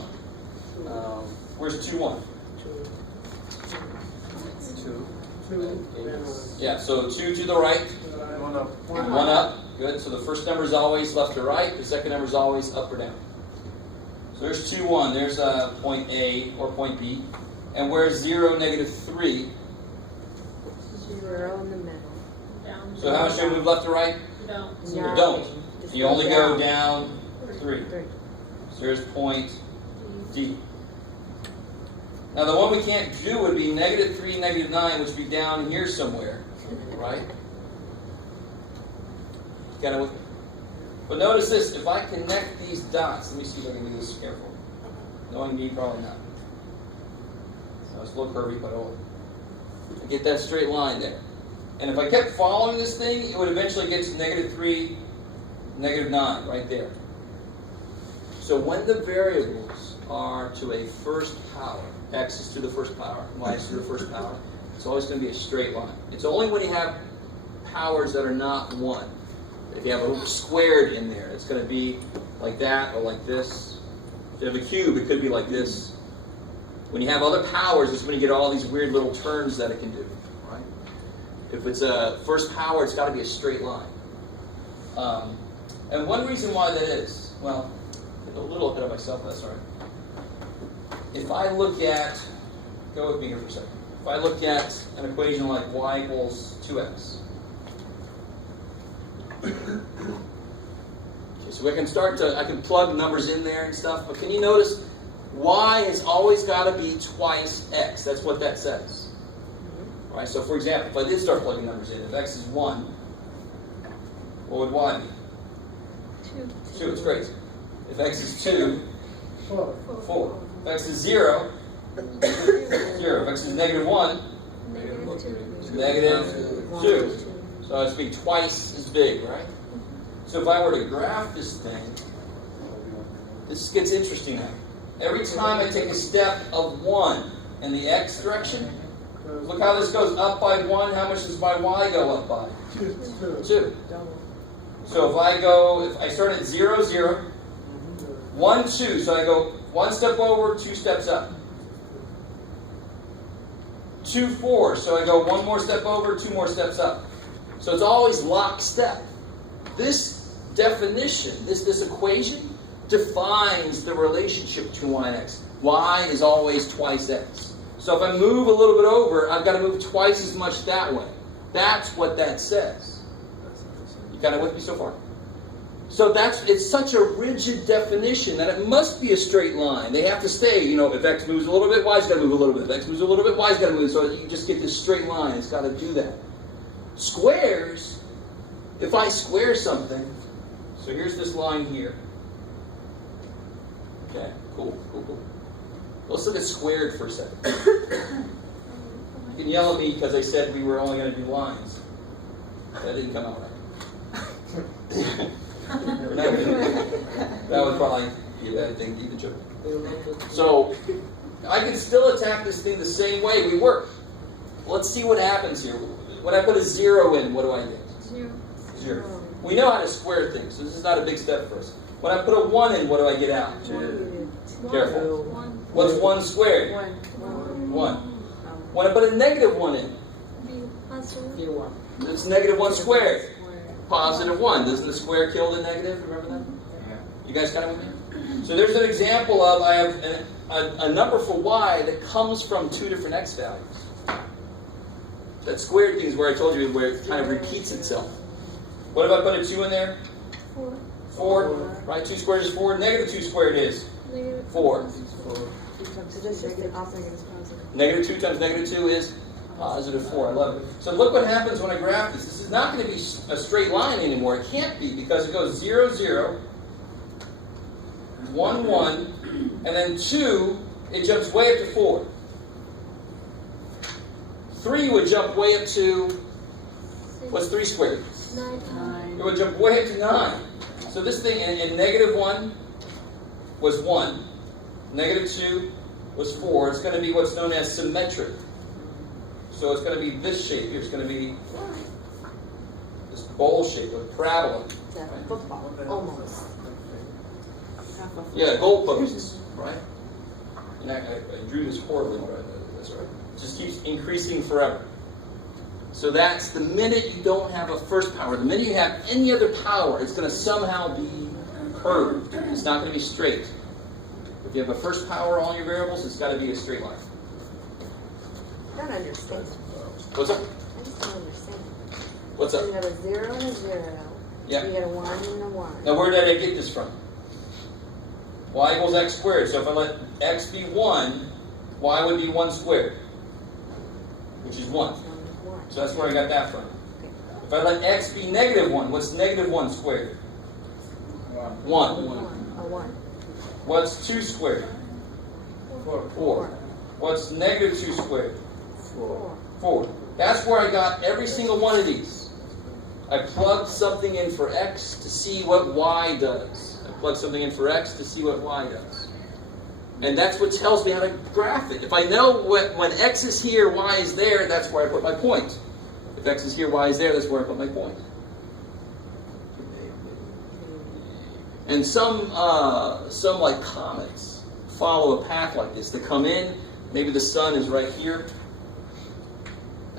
Where's 2, 1? 2. Yeah, so 2 to the right, 1 up. and 1 up. Good. So the first number is always left to right. The second number is always up or down. So there's 2, 1. There's point A or point B. And where's 0, negative 3? 0 in the middle. Down. So how much do we move left to right? Down. No. Don't. Just You only down. go down 3. 3. So there's point D. Now the one we can't do would be negative 3, negative 9, which would be down here somewhere, right? Got it with me? But notice this, if I connect these dots, let me see if I can do this careful. Knowing me, probably not. So it's a little curvy, but oh, I get that straight line there. And if I kept following this thing, it would eventually get to negative 3, negative 9, right there. So when the variables are to a first power, x is to the first power, y is to the first power, it's always going to be a straight line. It's only when you have powers that are not 1. If you have a squared in there, it's going to be like that or like this. If you have a cube, it could be like this. When you have other powers, it's when you get all these weird little turns that it can do. Right? If it's a first power, it's got to be a straight line. And one reason why that is, well, a little ahead of myself, that's all right. If I look at, go with me here for a second. If I look at an equation like y equals 2x. Okay, so I can plug numbers in there and stuff, but can you notice y has always got to be twice x. That's what that says. All right, so for example, if I did start plugging numbers in, if x is 1, what would y be? 2, it's crazy. If x is 2, 4. If x is 0, 0. If x is negative 1, negative 2. So it's be twice as big, right? So if I were to graph this thing, this gets interesting now. Every time I take a step of 1 in the x direction, look how this goes up by 1. How much does my y go up by? 2. So if I start at 0, 0, 1, 2, so I go 1 step over, 2 steps up. 2, 4, so I go 1 more step over, 2 more steps up. So it's always lockstep. This definition, this equation, defines the relationship between y and x. Y is always twice x. So if I move a little bit over, I've got to move twice as much that way. That's what that says. You kind of with me so far? So it's such a rigid definition that it must be a straight line. They have to stay, if x moves a little bit, y's got to move a little bit. If x moves a little bit, y's got to move. So you just get this straight line. It's got to do that. Squares, if I square something, so here's this line here. Okay, cool. Let's look at squared for a second. You can yell at me because I said we were only going to do lines. That didn't come out right. That would probably be a bad thing either, Joe. So I can still attack this thing the same way. We work. Let's see what happens here. When I put a 0 in, what do I get? 0. We know how to square things, so this is not a big step for us. When I put a 1 in, what do I get out? 2. Careful. What's 1 squared? 1. When I put a negative 1 in, it's negative 1 squared. Positive 1. Doesn't the square kill the negative? Remember that? You guys got it with me? So there's an example of, I have a number for y that comes from 2 different x values. That squared thing is where I told you where it kind of repeats itself. What if I put a 2 in there? 4. Right? 2 squared is 4. Negative 2 squared is 4. Negative 2 times negative 2 is positive 4. I love it. So look what happens when I graph this. This is not going to be a straight line anymore. It can't be because it goes 0, 0, 1, 1, and then 2, it jumps way up to 4. 3 would jump way up to, what's 3 squared? 9. It would jump way up to 9. So this thing, and negative 1 was 1. Negative 2 was 4. It's going to be what's known as symmetric. So it's going to be this shape here. It's going to be this bowl shape, a parabola. Football, almost. Yeah, goalposts, right? And I drew this horribly, right? That's right. It just keeps increasing forever. So that's the minute you don't have a first power. The minute you have any other power, it's going to somehow be curved. It's not going to be straight. If you have a first power on your variables, it's got to be a straight line. I don't understand. What's up? I just don't understand. What's So up? you have a 0 and a 0. Yeah. You get a 1 and a 1. Now where did I get this from? Y equals x squared. So if I let x be 1, y would be 1 squared, which is 1. So that's where I got that from. If I let x be negative 1, what's negative 1 squared? 1. A 1. What's 2 squared? 4. What's negative 2 squared? 4. That's where I got every single one of these. I plugged something in for x to see what y does. I plugged something in for x to see what y does. And that's what tells me how to graph it. If I know when x is here, y is there, that's where I put my point. If x is here, y is there, that's where I put my point. And some like comets follow a path like this. They come in, maybe the sun is right here,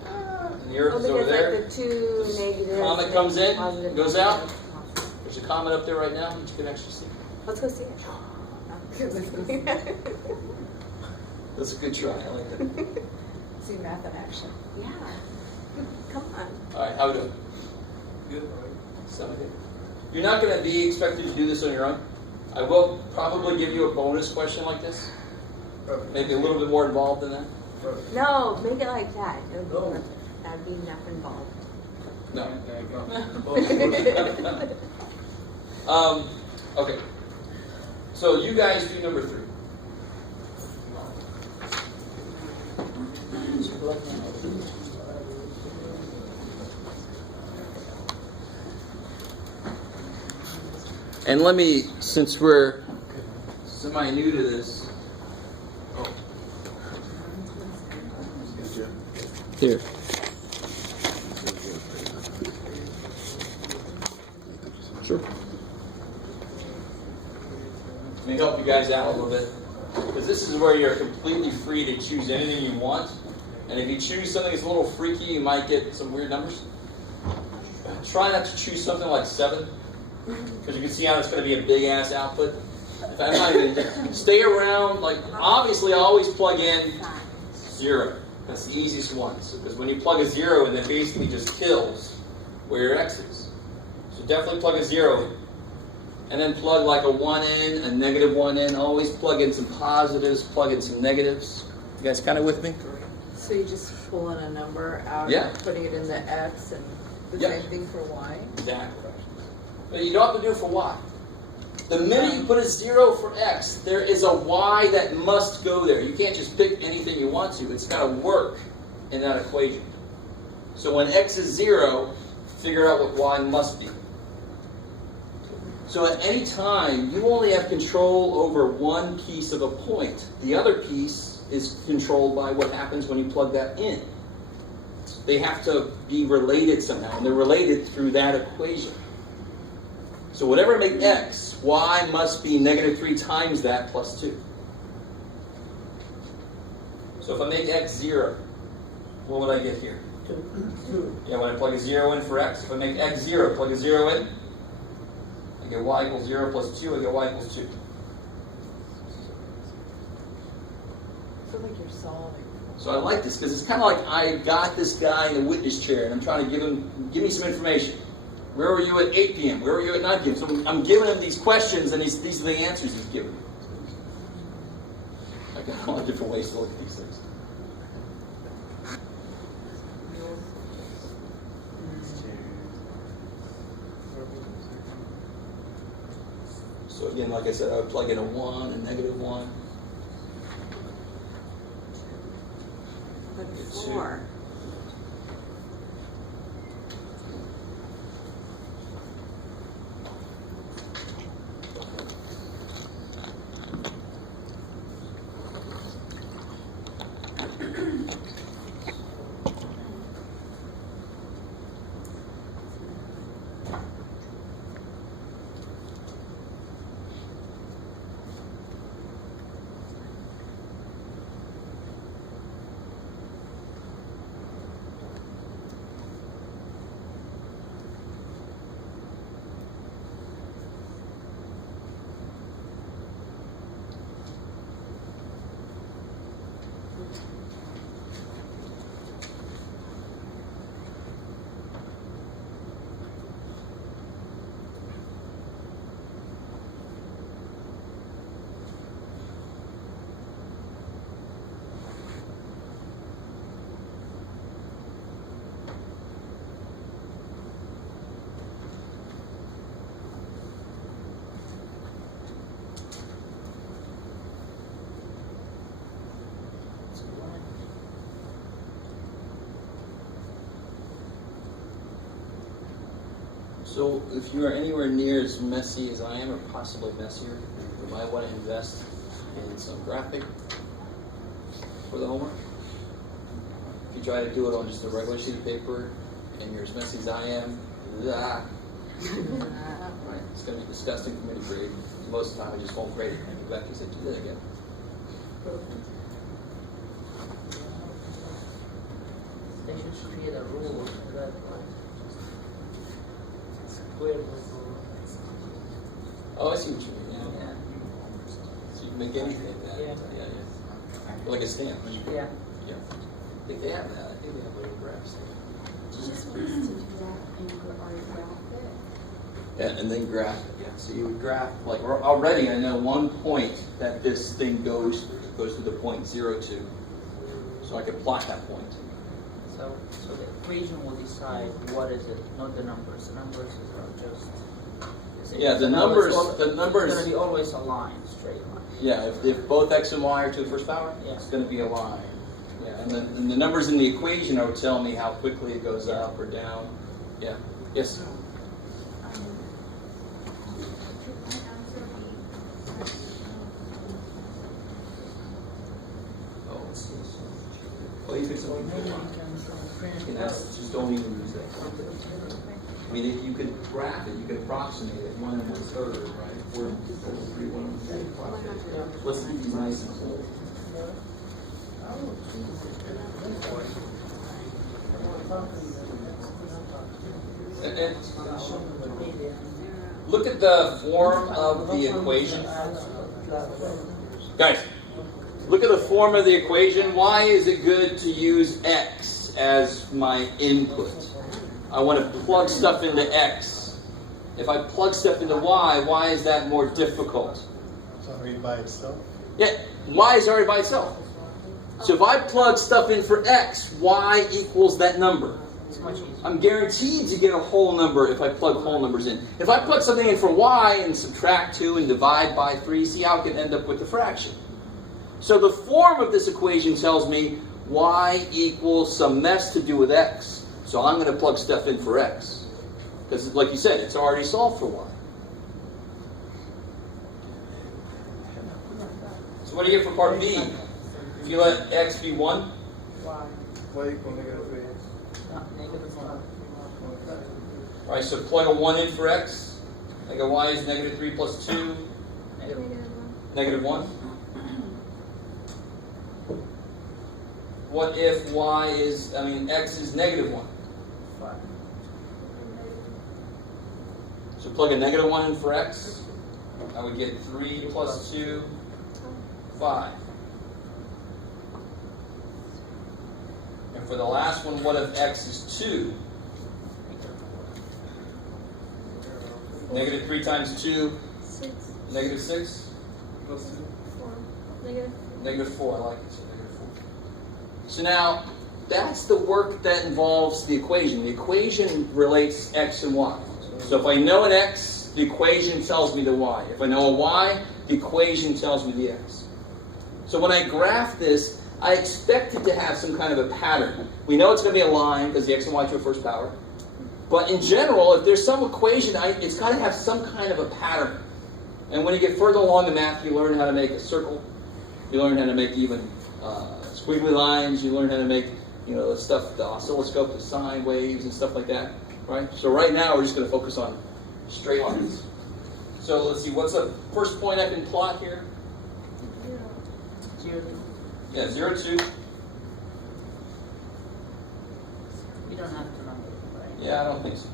and the Earth is over there. Like the 2 negatives. Comet comes in, positive, goes out. There's a comet up there right now that you can actually see. Let's go see it. That's a good try. I like that. See math in action. Yeah. Come on. All right, how we doing? Good. You're not going to be expected to do this on your own. I will probably give you a bonus question like this. Maybe a little bit more involved than that. No, make it like that. That'd be enough involved. No. Okay. So you guys do number 3. And let me, since we're semi-new to this, here. Sure. Let me help you guys out a little bit, because this is where you're completely free to choose anything you want. And if you choose something that's a little freaky, you might get some weird numbers. Try not to choose something like 7, because you can see how it's going to be a big-ass output. If I'm not even, stay around, like, obviously always plug in 0. That's the easiest one. Because when you plug a 0 in, it basically just kills where your x is. So definitely plug a 0 in. And then plug like a 1 in, a negative 1 in. Always plug in some positives, plug in some negatives. You guys kind of with me? So you just pull in a number out Yeah. and putting it in the x and the Yep. same thing for y? Exactly. But you don't have to do it for y. The minute you put a 0 for x, there is a y that must go there. You can't just pick anything you want to. It's got to work in that equation. So when x is 0, figure out what y must be. So at any time, you only have control over one piece of a point. The other piece is controlled by what happens when you plug that in. They have to be related somehow, and they're related through that equation. So whatever I make x, y must be -3 times that plus 2. So if I make x 0, what would I get here? 2. Yeah, when I plug a 0 in for x, if I make x 0, plug a 0 in, I get y equals 0 plus 2, I get y equals 2. I feel like you're solving. So I like this because it's kind of like I got this guy in the witness chair and I'm trying to give me some information. Where were you at 8 p.m.? Where were you at 9 p.m.? So I'm giving him these questions and these are the answers he's giving me. I've got a lot of different ways to look at these things. So again, like I said, I would plug in a 1, a -1. But It's 4. So if you are anywhere near as messy as I am, or possibly messier, you might want to invest in some graphic for the homework. If you try to do it on just a regular sheet of paper and you're as messy as I am, right, it's going to be disgusting for me to grade. Most of the time I just won't grade it and go back and say, do that again. They should create a rule that square. Oh, I see what you mean. Yeah. So you can make anything that. Yeah. Like a stamp. Yeah. Yeah. I think they have that. I think they have little graphs. Do you just want us to do that and already graph it? Yeah, and then graph it. Yeah. So you would graph, like already I know one point that this thing goes to the point 0, 2. So I can plot that point. So the equation will decide what is it, not the numbers. The numbers are just. Yeah, the numbers. The numbers. It's going to be always a line, straight line. Yeah, if both x and y are to the first power, Yeah. it's going to be a line. Yeah, and the numbers in the equation are tell me how quickly it goes up or down. Yeah. Yes. Well, you could just don't even use that. I mean, if you could graph it, you could approximate it 1 1/3, right? 4 3 1 3. Let's be nice and cool. And look at the form of the equation. Guys, look at the form of the equation. Why is it good to use x as my input? I want to plug stuff into x. If I plug stuff into y, why is that more difficult? It's already by itself. Yeah, y is already by itself. So if I plug stuff in for x, y equals that number. It's much easier. I'm guaranteed to get a whole number if I plug whole numbers in. If I plug something in for y and subtract 2 and divide by 3, see how I can end up with the fraction. So the form of this equation tells me y equals some mess to do with x. So I'm going to plug stuff in for x. Because like you said, it's already solved for y. do you get for part B? If you let x be 1, Y equal -3. -1. right, so plug a 1 in for x. I go y is -3 plus 2, -1. What if x is -1? So plug a -1 in for x. I would get 3 plus 2, 5. And for the last one, what if x is 2? -3 times 2, 6. -6? Plus 2. 4. Negative. -4, I like it. So -4. So now, that's the work that involves the equation. The equation relates x and y. So if I know an x, the equation tells me the y. If I know a y, the equation tells me the x. So when I graph this, I expect it to have some kind of a pattern. We know it's going to be a line because the x and y to the first power. But in general, if there's some equation, it's got to have some kind of a pattern. And when you get further along the math, you learn how to make a circle. You learn how to make even squiggly lines. You learn how to make, the stuff, the oscilloscope, the sine waves and stuff like that. Right? So right now, we're just going to focus on straight lines. So let's see, what's the first point I can plot here? 0. Yeah, 0, 2. You don't have to number it, right? Yeah, I don't think so.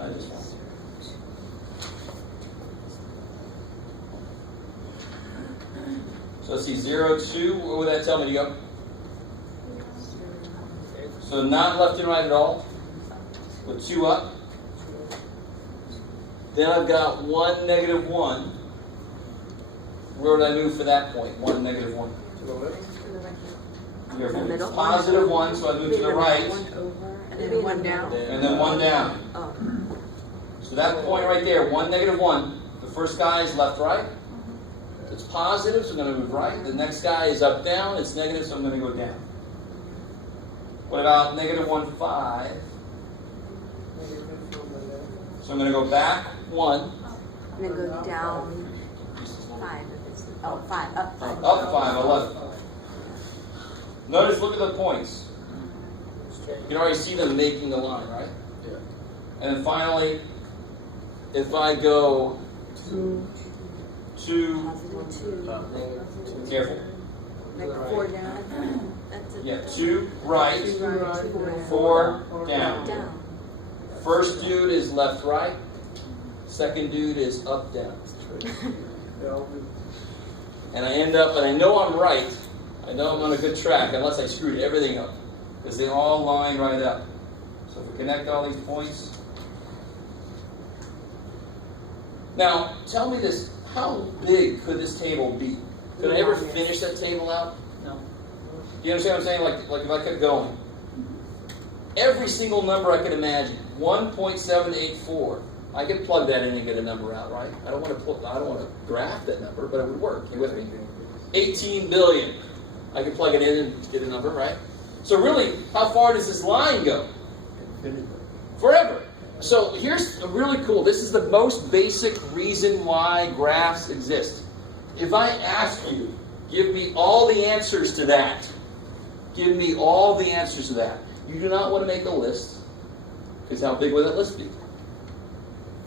I just want. So let's see, 0, 2. Where would that tell me to go? So not left and right at all. With 2 up. Then I've got 1, -1. Where would I move for that point? 1, -1. To the left. It's positive 1, so I move to the right. And then 1 down. And then 1 down. Oh. So that point right there, 1, -1. The first guy is left, right. It's positive, so I'm going to move right. The next guy is up, down. It's negative, so I'm going to go down. What about -1, 5? So I'm going to go back 1. And then go down 5. Oh, 5. Up 5. Up 5, 11. Notice, look at the points. You can already see them making the line, right? Yeah. And then finally, if I go 2, Positive 2. careful. Like 4 down. That's it. Yeah, 2 right, 2 right. 4 down. Down. First dude is left, right. Second dude is up, down. And I end up, and I know I'm right. I know I'm on a good track, unless I screwed everything up. Because they all line right up. So if we connect all these points. Now, tell me this, how big could this table be? Could I ever finish that table out? No. You understand what I'm saying? Like if I kept going. Every single number I could imagine. 1.784. I could plug that in and get a number out, right? I don't want to graph that number, but it would work. You with me? 18 billion. I could plug it in and get a number, right? So really, how far does this line go? Forever. So here's really cool. This is the most basic reason why graphs exist. If I ask you, give me all the answers to that. Give me all the answers to that. You do not want to make a list. Because how big would that list be?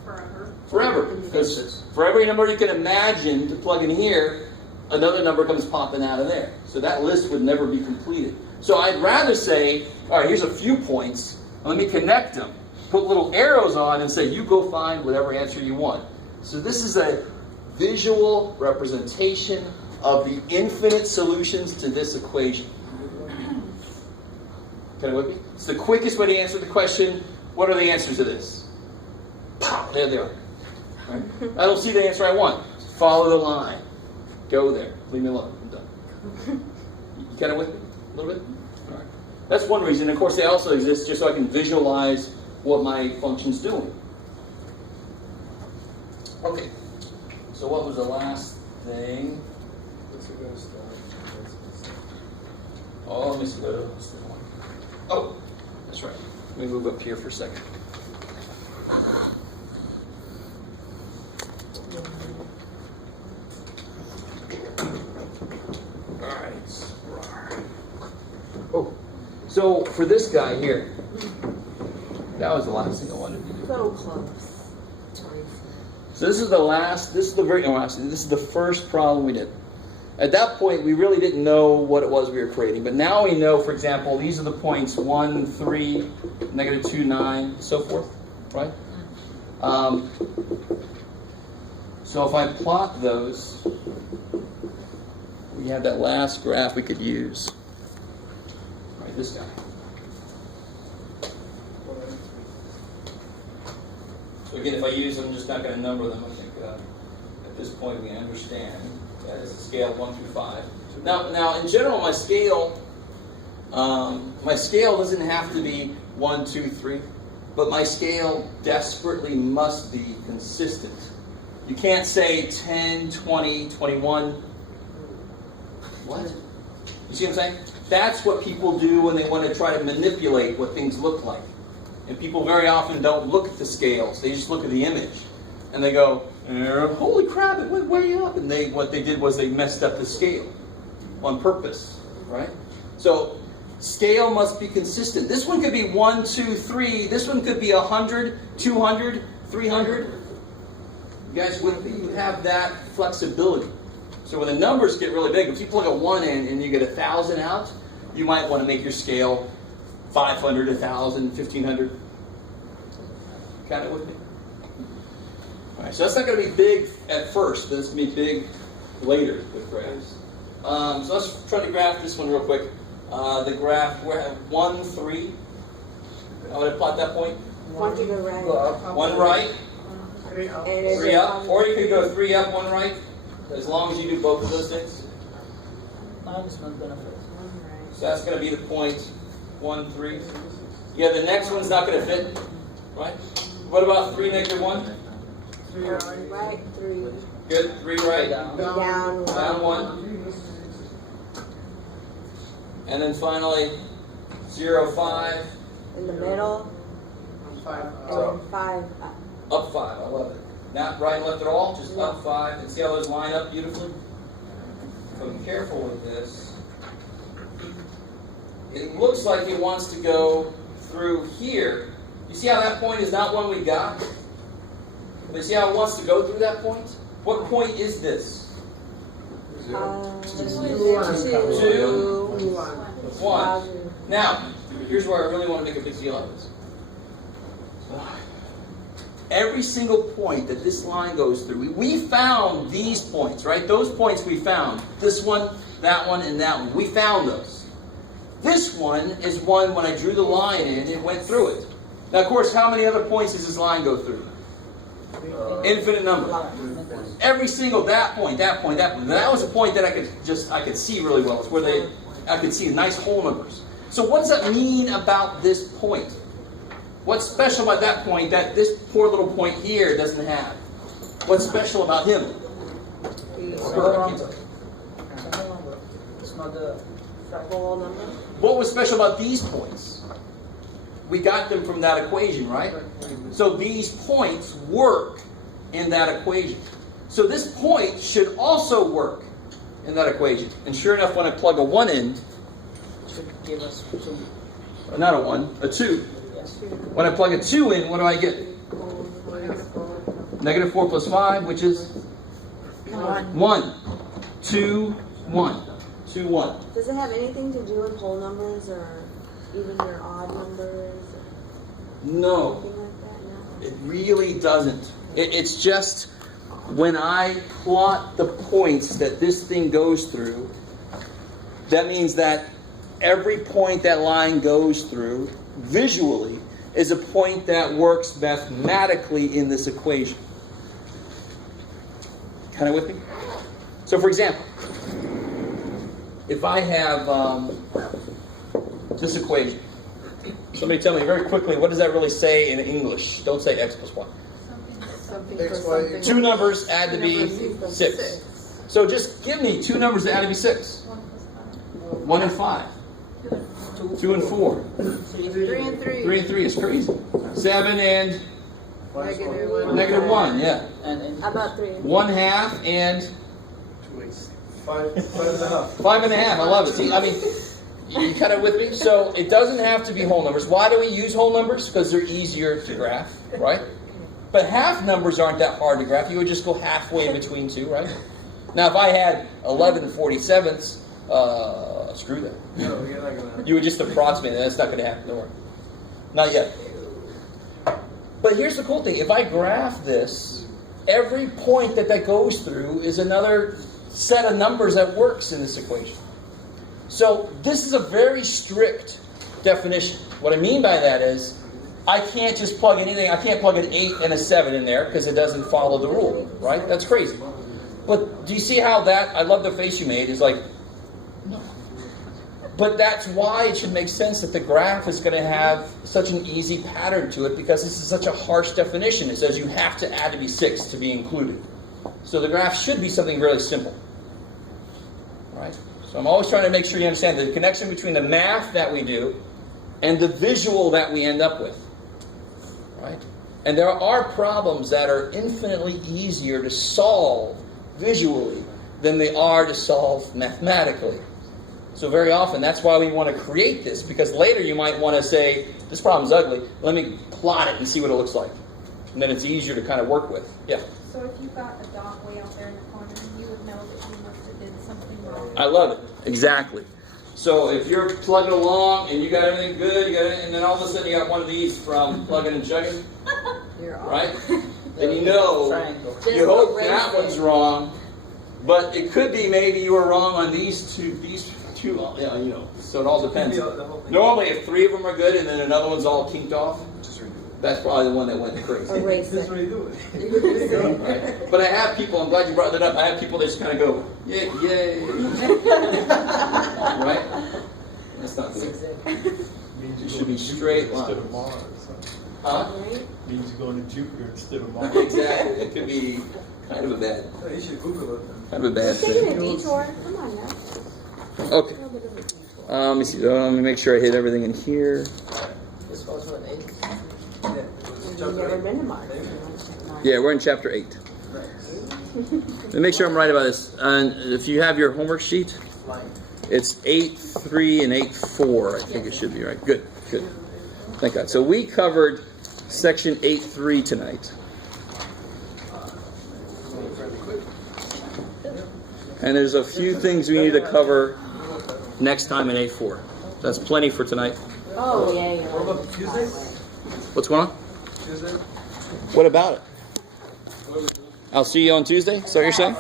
Forever. Forever. Because for every number you can imagine to plug in here, another number comes popping out of there. So that list would never be completed. So I'd rather say, all right, here's a few points. Let me connect them. Put little arrows on and say, you go find whatever answer you want. So this is a visual representation of the infinite solutions to this equation. Okay, with me? It's the quickest way to answer the question, what are the answers to this? Pow, there they are. Right? I don't see the answer I want. Follow the line. Go there. Leave me alone. I'm done. You kind of with me? A little bit? All right. That's one reason. Of course, they also exist just so I can visualize what my function's doing. Okay. So what was the last thing? Oh, let me see. Oh, that's right. Let me move up here for a second. So for this guy here, that was the last thing I wanted to do. So close. So this is the last, this is the very, no, actually, this is the first problem we did. At that point, we really didn't know what it was we were creating. But now we know, for example, these are the points 1, 3, -2, 9, so forth, right? So if I plot those, we have that last graph we could use. Right, this guy. So again, if I use them, I'm just not going to number them. I think at this point we understand that it's a scale of 1 through 5. Now, in general, my scale doesn't have to be 1, 2, 3, but my scale desperately must be consistent. You can't say 10, 20, 21. What? You see what I'm saying? That's what people do when they want to try to manipulate what things look like. And people very often don't look at the scales. They just look at the image. And they go, holy crap, it went way up. And what they did was they messed up the scale on purpose, right? So scale must be consistent. This one could be 1, 2, 3. This one could be 100, 200, 300. You guys would have that flexibility. So when the numbers get really big, if you plug a 1 in and you get 1,000 out, you might want to make your scale 500, 1,000, 1,500. Kind of with me? All right, so that's not going to be big at first, but it's going to be big later with graphs. So let's try to graph this one real quick. The graph, we're at 1, 3. How would I plot that point? 1 to the right. 1 right, 3 up. Or you could go 3 up, 1 right, as long as you do both of those things. No, it's not gonna fit. So that's going to be the point 1, 3. Yeah, the next one's not going to fit, right? What about 3, -1? Right, 3. Good. 3 right. Down. Down 1. And then finally, 0, 5. In the middle. So, 5 up. up 5. I love it. Not right and left at all, just up 5. And see how those line up beautifully? So be careful with this. It looks like it wants to go through here. You see how that point is not one we got? But you see how it wants to go through that point? What point is this? 2. 1. Now, here's where I really want to make a big deal out of this. Every single point that this line goes through, we found these points, right? Those points we found. This one, and that one. We found those. This one is one, when I drew the line in, it went through it. Now, of course, how many other points does this line go through? Infinite number. Every single, that point. That was a point that I could see really well. It's where I could see nice whole numbers. So what does that mean about this point? What's special about that point that this poor little point here doesn't have? What's special about him? It's not the Whole number. What was special about these points? We got them from that equation, right? So these points work in that equation. So this point should also work in that equation. And sure enough, when I plug a 1 in, should give us 2. not a 1, a 2. Yes. When I plug a 2 in, what do I get? -4 plus 5, which is 1. 2, 1. 2, 1. Does it have anything to do with whole numbers or even your odd numbers? No, Anything like that? No. it really doesn't. It's just when I plot the points that this thing goes through, that means that every point that line goes through, visually, is a point that works mathematically in this equation. Kind of with me? So for example, if I have this equation, somebody tell me very quickly, what does that really say in English? Don't say x plus y. Two numbers add to be 6. So just give me 2 numbers that add to be 6. 1 and 5. 2 and 4. 3 and 3. 3 and 3 is crazy. 7 and -1, yeah. And How about 3? 1/2 and 5.5. 5.5. I love it. See, I mean, You kind of with me? So it doesn't have to be whole numbers. Why do we use whole numbers? Because they're easier to graph, right? But half numbers aren't that hard to graph. You would just go halfway between two, right? Now, if I had 11/47ths, screw that. No, you're not gonna. You would just approximate it. That's not going to happen. Don't worry. Not yet. But here's the cool thing. If I graph this, every point that goes through is another set of numbers that works in this equation. So this is a very strict definition. What I mean by that is, I can't just plug anything. I can't plug an 8 and a 7 in there because it doesn't follow the rule, right? That's crazy. But do you see how that, I love the face you made, is like, no. But that's why it should make sense that the graph is going to have such an easy pattern to it, because this is such a harsh definition. It says you have to add to be 6 to be included. So the graph should be something really simple. Right? So I'm always trying to make sure you understand the connection between the math that we do and the visual that we end up with. Right? And there are problems that are infinitely easier to solve visually than they are to solve mathematically. So very often, that's why we want to create this, because later you might want to say, this problem's ugly, let me plot it and see what it looks like. And then it's easier to kind of work with. Yeah? So if you got a dot way out there in the corner, you would know that you must have did something wrong. I love it. Exactly. So if you're plugging along and you got everything good, and then all of a sudden you got one of these from plugging and chugging, right? And you know, you hope that one's wrong, but it could be maybe you were wrong on these two, yeah, you know. So it all depends. Normally, if 3 of them are good and then another one's all kinked off, that's probably the one that went crazy. Erase it. Right? But I have people, I'm glad you brought that up, I have people that just kind of go, yay, yay. Right? That's not good. Means It you should be straight instead lines. of Mars. Huh? Means you're going to Jupiter instead of Mars. Exactly. It could be kind of a bad, You should Google it. kind of a bad Taking thing. a detour. Come on now. Okay. A little bit of a detour. Let me see. Let me make sure I hit everything in here. This goes with 8. You've never been to Mars. Yeah, we're in chapter 8. Let me make sure I'm right about this. If you have your homework sheet, it's 8.3 and 8.4. I think it should be right. Good, good. Thank God. So we covered section 8.3 tonight. And there's a few things we need to cover next time in 8.4. That's plenty for tonight. Oh, yeah, yeah. What about Tuesday? What's going on? Tuesday? What about it? I'll see you on Tuesday. Is that what you're saying?